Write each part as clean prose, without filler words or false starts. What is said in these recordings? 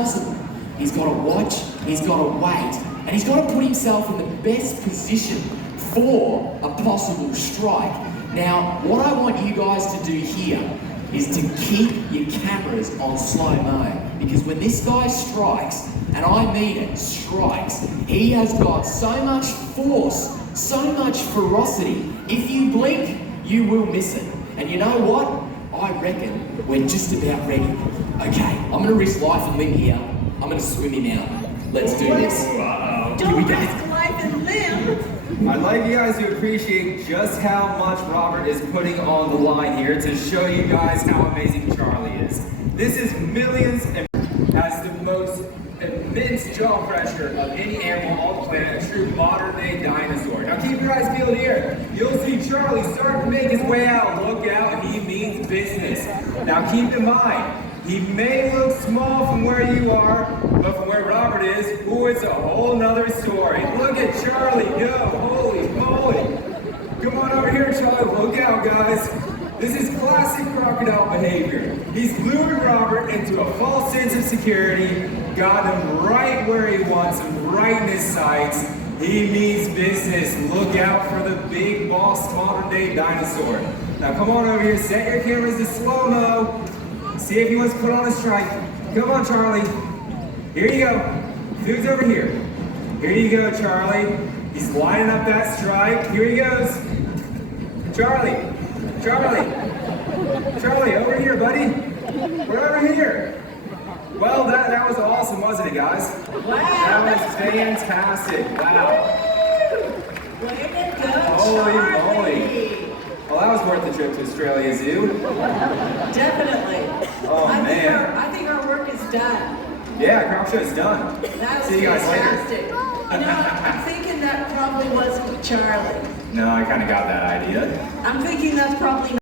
possible. He's got to watch, he's got to wait, and he's got to put himself in the best position for a possible strike. Now, what I want you guys to do here is to keep your cameras on slow-mo, because when this guy strikes, and I mean it, strikes, he has got so much force, so much ferocity. If you blink, you will miss it. And you know what? I reckon we're just about ready. Okay, I'm gonna risk life and limb here. I'm gonna swim him out. Let's do this. Don't risk life and limb. I'd like you guys to appreciate just how much Robert is putting on the line here to show you guys how amazing Charlie is. This is millions and has the most immense jaw pressure of any animal on the planet, a true modern-day dinosaur. Now keep your eyes peeled here. You'll see Charlie start to make his way out. Look out, he means business. Now keep in mind, he may look small from where you are, but from where Robert is, ooh, it's a whole nother story. Look at Charlie go, holy moly. Come on over here, Charlie, look out, guys. This is classic crocodile behavior. He's lured Robert into a false sense of security, got him right where he wants him, right in his sights. He means business. Look out for the big boss modern day dinosaur. Now come on over here, set your cameras to slow-mo. See if he wants to put on a strike. Come on, Charlie. Here you go. Food's over here. Here you go, Charlie. He's lining up that strike. Here he goes. Charlie. Charlie, over here, buddy. We're over here. Well, that was awesome, wasn't it, guys? Wow. That was fantastic. Wow. Way to go, Holy Charlie. moly. Well, that was worth the trip to Australia Zoo. Definitely. Oh, man. I think our work is done. Yeah, crop show's done. That was See you guys later. fantastic. You know, I'm thinking that probably wasn't Charlie. No, I kind of got that idea. I'm thinking that's probably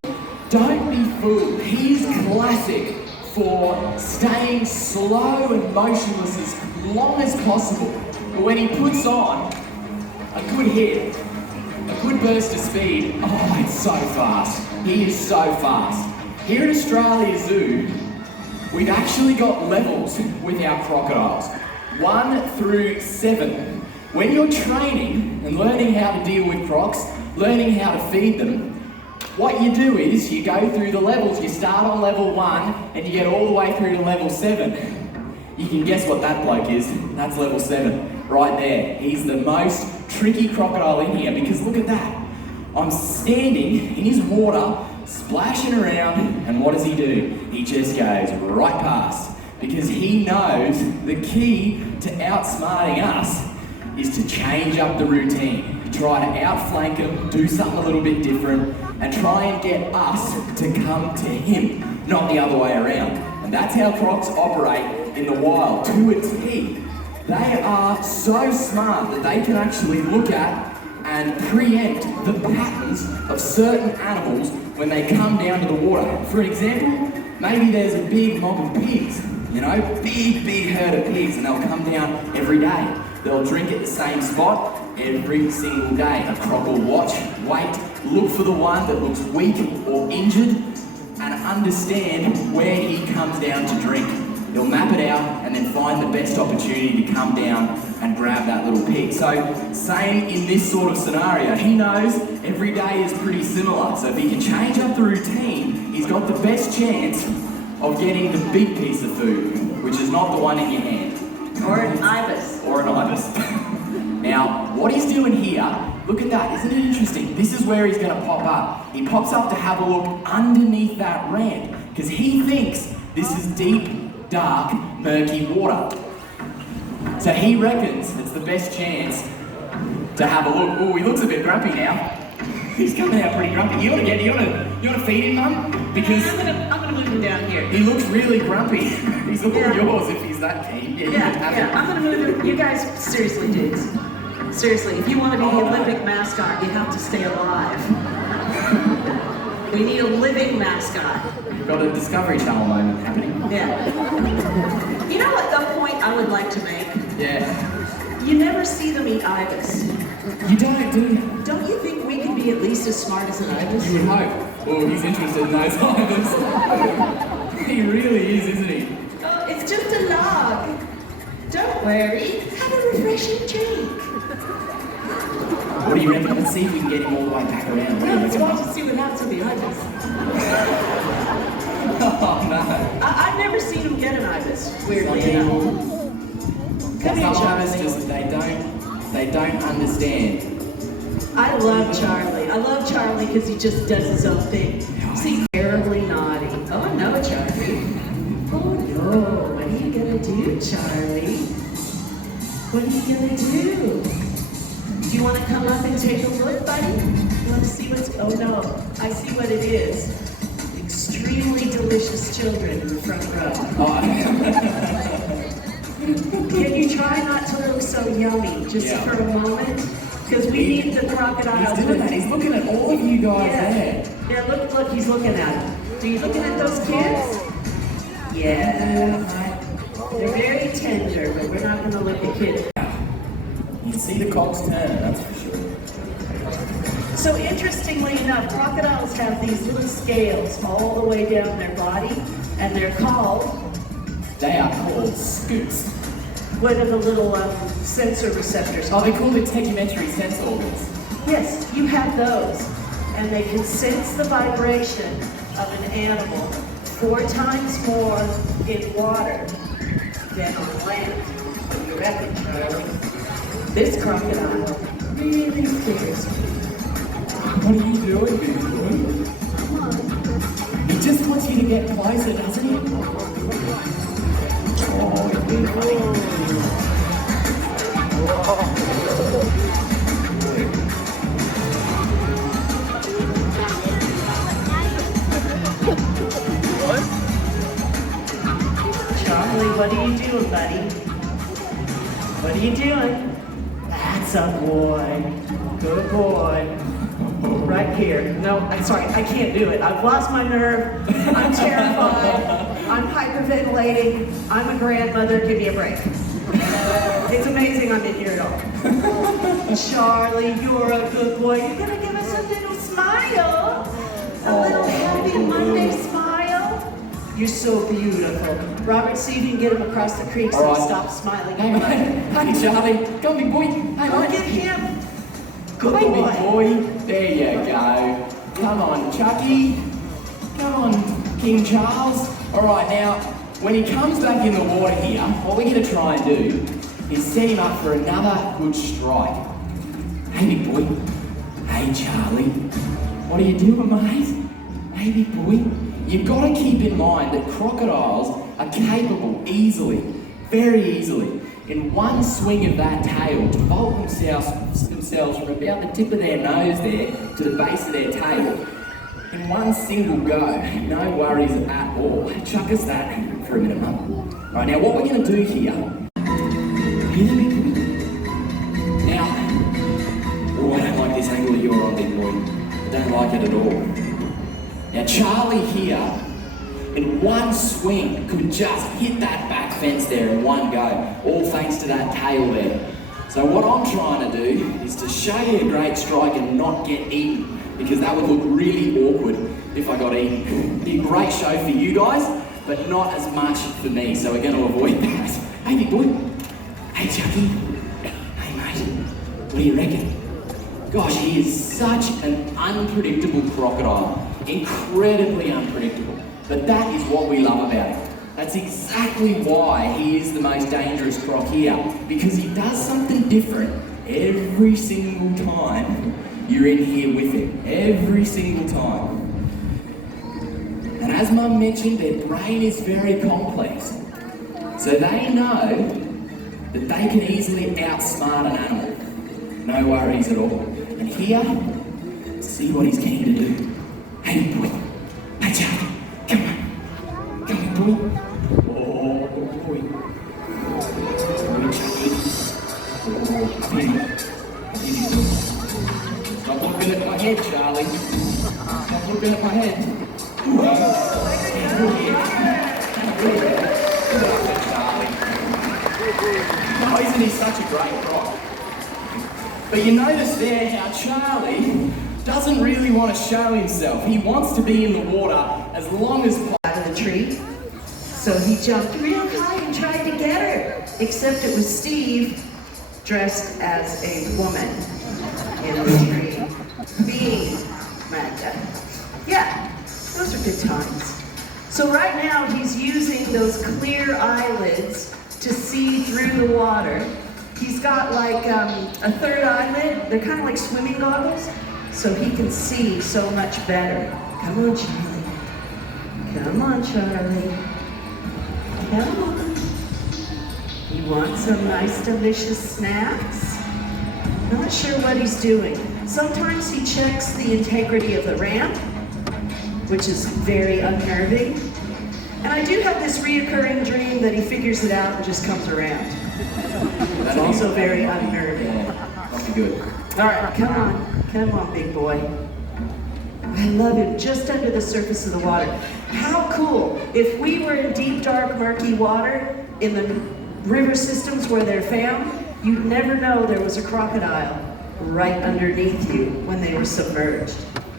Don't be fooled. He's classic for staying slow and motionless as long as possible. But when he puts on a good hit, a good burst of speed, oh, it's so fast. He is so fast. Here at Australia Zoo, we've actually got levels with our crocodiles. 1 through 7. When you're training and learning how to deal with crocs, learning how to feed them, what you do is you go through the levels. You start on level 1 and you get all the way through to level 7. You can guess what that bloke is. That's level 7 right there. He's the most tricky crocodile in here, because look at that. I'm standing in his water, splashing around, and what does he do? He just goes right past, because he knows the key to outsmarting us is to change up the routine, try to outflank him, do something a little bit different, and try and get us to come to him, not the other way around. And that's how crocs operate in the wild, to a T. They are so smart that they can actually look at and preempt the patterns of certain animals when they come down to the water. For example, maybe there's a big mob of pigs, you know, big herd of pigs, and they'll come down every day. They'll drink at the same spot every single day. A croc will watch, wait, look for the one that looks weak or injured, and understand where he comes down to drink. He'll map it out and then find the best opportunity to come down and grab that little pig. So, same in this sort of scenario. He knows every day is pretty similar. So if he can change up the routine, he's got the best chance of getting the big piece of food, which is not the one in your hand. or an ibis. Or an ibis. Now, what he's doing here, look at that, isn't it interesting? This is where he's gonna pop up. He pops up to have a look underneath that ramp, because he thinks this is deep, dark, murky water. So he reckons it's the best chance to have a look. Oh, he looks a bit grumpy now. He's coming out pretty grumpy. You wanna feed him, Mum? Because I'm gonna move him down here. he looks really grumpy. He's all yours if he's that keen. Yeah, I'm gonna move him. You guys, seriously, dudes. Seriously, if you want to be the Olympic mascot, you have to stay alive. We need a living mascot. You've got a Discovery Channel moment happening. Yeah. You know what, the point I would like to make? Yeah. You never see them eat ibis. You don't, do you? Don't you think we could be at least as smart as an ibis? You would hope. Oh, he's interested in those items. He really is, isn't he? Oh, it's just a log. Don't worry. Have a refreshing drink. What do you reckon? Let's see if we can get him all the way back around. Well, let's watch and see what happens with the ibis. Oh no. I've never seen him get an ibis, weirdly Some enough. people, Come here, sometimes Charlie. just they don't understand. I love Charlie. I love Charlie because he just does his own thing. See, terribly naughty. Oh no, Charlie. Oh no, what are you gonna do, Charlie? What are you gonna do? Do you want to come up and take a look, buddy? You want to see what's, oh no, I see what it is. Extremely delicious children in the front row. Oh, Can you try not to look so yummy just Yeah. for a moment? Because we need the crocodile. he's doing that. He's looking at all of you guys there. Yeah, look, he's looking at them. Are you looking at those kids? Yeah. They're very tender, but we're not going to look at kids. You can see the cogs turn, that's for sure. So interestingly enough, crocodiles have these little scales all the way down their body, and they're called, They are called scoops. what are the little sensor receptors? Oh, they call it tegumentary sense organs. Yes, you have those. And they can sense the vibration of an animal 4 times more in water than on land. What do you reckon, Charlie? This crocodile really scares me. What are you doing, big boy? Come on. He just wants you to get closer, doesn't he? Oh, you're being funny. Charlie, what are you doing, buddy? What are you doing? That's a boy. Good boy. Right here. No, I'm sorry, I can't do it. I've lost my nerve. I'm terrified. I'm hyperventilating. I'm a grandmother. Give me a break. It's amazing I'm in here at all. Charlie, you're a good boy. You're gonna give us a little smile. A little happy Monday smile. You're so beautiful. Robert, see if you can get him across the creek so All he right. stops smiling. Hey, mate. Hey, Charlie. Come, big boy. Hey, Go mate. get him. Good Hey, boy. big boy. There you go. Come on, Chucky. Come on, King Charles. All right, now, when he comes back in the water here, what we're going to try and do is set him up for another good strike. Hey, big boy. Hey, Charlie. What are you doing, mate? Hey, big boy. You've got to keep in mind that crocodiles are capable easily, very easily, in one swing of that tail to vault themselves from about the tip of their nose there to the base of their tail in one single go. No worries at all. Chuck us that for a minute, mum. Right, now what we're going to do here. Now, oh, I don't like this angle that you're on, big boy. I don't like it at all. Now Charlie here, in one swing, could just hit that back fence there in one go, all thanks to that tail there. So what I'm trying to do is to show you a great strike and not get eaten, because that would look really awkward if I got eaten. It'd be a great show for you guys, but not as much for me, so we're going to avoid that. Hey, big boy. Hey, Chucky. Hey, mate. What do you reckon? Gosh, he is such an unpredictable crocodile. Incredibly unpredictable. But that is what we love about him. That's exactly why he is the most dangerous croc here, because he does something different every single time you're in here with him. Every single time. And as Mum mentioned, their brain is very complex. So they know that they can easily outsmart an animal. No worries at all. And here, see what he's keen to do. Hey, boy. Hey, Charlie. Come on. Come on, boy. Oh, boy. Boy, Chucky. Oh, baby. Stop looking at my head, Charlie. Stop looking at my head. No, isn't he such a great croc? But you notice there how Charlie doesn't really want to show himself. He wants to be in the water as long as possible. Out of the tree. So he jumped real high and tried to get her. except it was Steve dressed as a woman in the tree, being Magda. Yeah, those are good times. So right now he's using those clear eyelids to see through the water. He's got like a third eyelid. They're kind of like swimming goggles, so he can see so much better. Come on, Charlie. Come on, Charlie. Come on. You want some nice, delicious snacks? Not sure what he's doing. Sometimes he checks the integrity of the ramp, which is very unnerving. And I do have this reoccurring dream that he figures it out and just comes around. It's also very unnerving. Yeah, not good. All right, come on, big boy. I love him just under the surface of the water. How cool if we were in deep, dark, murky water in the river systems where they're found, you'd never know there was a crocodile right underneath you when they were submerged.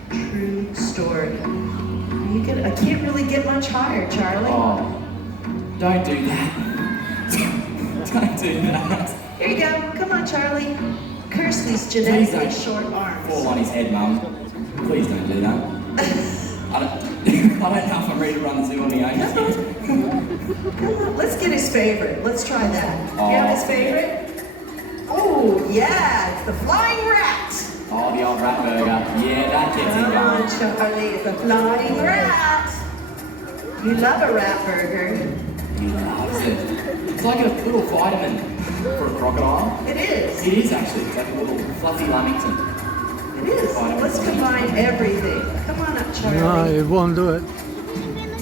True story. I can't really get much higher, Charlie. Oh, don't do that. Don't do that. Here you go. Come on, Charlie. Curse these Please genetically don't short arms. fall on his head, Mum. Please don't do that. I don't know if I'm ready to run the zoo on my own. Come on, let's get his favorite. Let's try that. Oh. You have his favorite? Oh, yeah, it's the flying rat. Oh, the old rat burger. Yeah, that gets him Come on, going. Charlie, it's a flying rat. You love a rat burger. He loves it. It's like a little vitamin for a crocodile. It is. It is actually. It's like a little fluffy lamington. It is. Let's combine everything. Come on up, Charlie. No, it won't do it.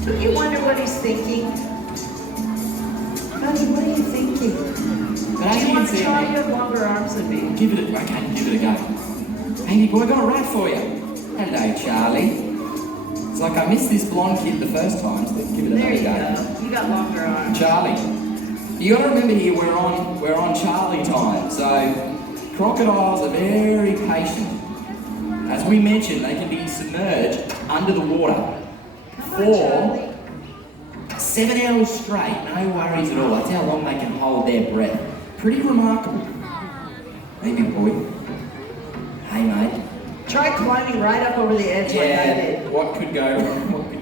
Don't you wonder what he's thinking? Honey, what are you thinking? But Do as you you can want to see, try? You have longer arms than me. give it a go. Amy boy, got a rat for you. Hello, Charlie. It's like I missed this blonde kid the first time, so let's give it There another you go. go. You got longer arms. Charlie, you got to remember here we're on Charlie time. So crocodiles are very patient. As we mentioned, they can be submerged under the water Come on, for Charlie. 7 hours straight. No worries at all. That's how long they can hold their breath. Pretty remarkable. Hey, big boy. Hey, mate. Try climbing right up over the edge like I did. What could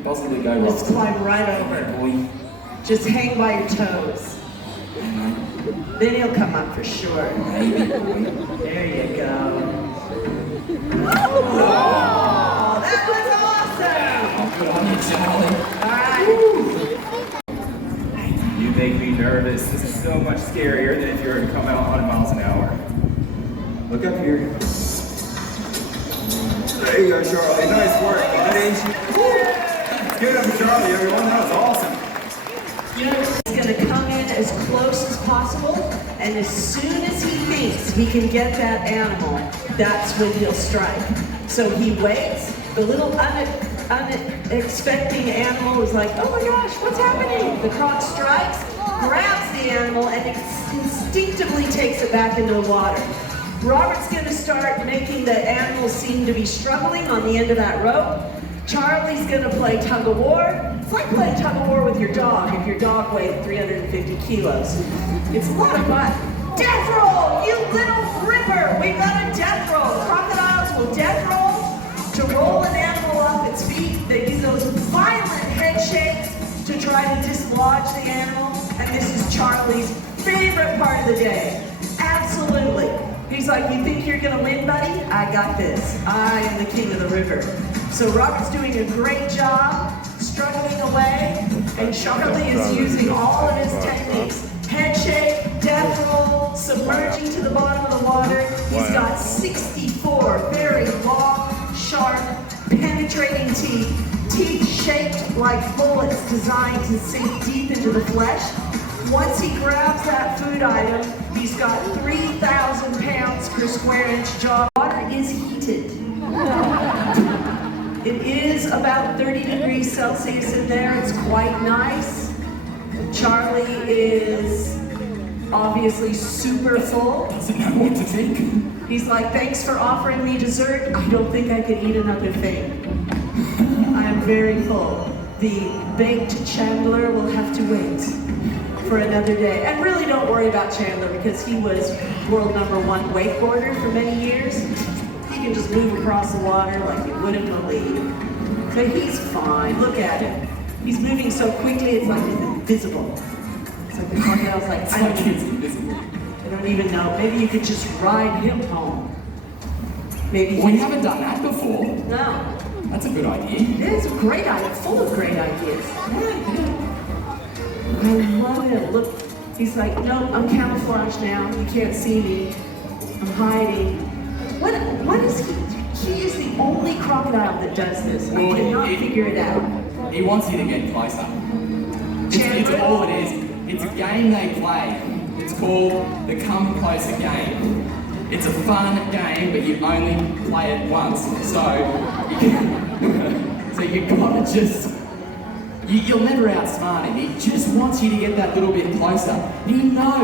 possibly go wrong? Just climb right Hey, over. boy. Just hang by your toes. Hey, mate. Then he'll come up for sure. Hey, big boy. There you go. Oh, that was awesome! Oh, good on you, Charlie. All right. You make me nervous. This is so much scarier than if you were to come out 100 miles an hour. Look up here. There you go, Charlie. Nice work. Give it up for Charlie, everyone. That was awesome. You know, he's going to come in as close as possible, and as soon as he thinks he can get that animal, that's when he'll strike. So he waits. The little unexpecting animal is like, oh my gosh, what's happening? The croc strikes, grabs the animal, and instinctively takes it back into the water. Robert's going to start making the animal seem to be struggling on the end of that rope. Charlie's going to play tug of war. It's like playing tug of war with your dog if your dog weighed 350 kilos. It's a lot of fun. Death roll, you little ripper! We've got a death roll. Crocodiles will death roll to roll an animal off its feet. They do those violent head shakes to try to dislodge the animal. And this is Charlie's favorite part of the day. Absolutely. He's like, you think you're gonna win, buddy? I got this. I am the king of the river. So Robert's doing a great job, struggling away, and Charlie is using all of his techniques. Head shake, death roll, submerging to the bottom of the water. He's got 64 very long, sharp, penetrating teeth. Teeth shaped like bullets designed to sink deep into the flesh. Once he grabs that food item, he's got 3,000 pounds per square inch jaw. Water is heated. It is about 30 degrees Celsius in there. It's quite nice. Charlie is obviously super full. Doesn't know what to think. He's like, thanks for offering me dessert. I don't think I could eat another thing. I am very full. The baked chandler will have to wait. for another day. And really don't worry about Chandler because he was world #1 wakeboarder for many years. He can just move across the water like you wouldn't believe. So he's fine. Look at him. He's moving so quickly, it's like he's invisible. It's like the crocodile's like, It's I like don't, it's invisible. I don't even know. Maybe you could just ride him home. Maybe We he's- haven't done that before. No. That's a good idea. It's a great idea, full of great ideas. I love it. Look, he's like, no, I'm camouflaged now. You can't see me. I'm hiding. What is he? He is the only crocodile that does this. I Well, cannot figure it out. He wants you to get closer. It's all it is. It's a game they play. It's called the Come Closer game. It's a fun game, but you only play it once. So you gotta just. You'll never outsmart him. He just wants you to get that little bit closer. He knows.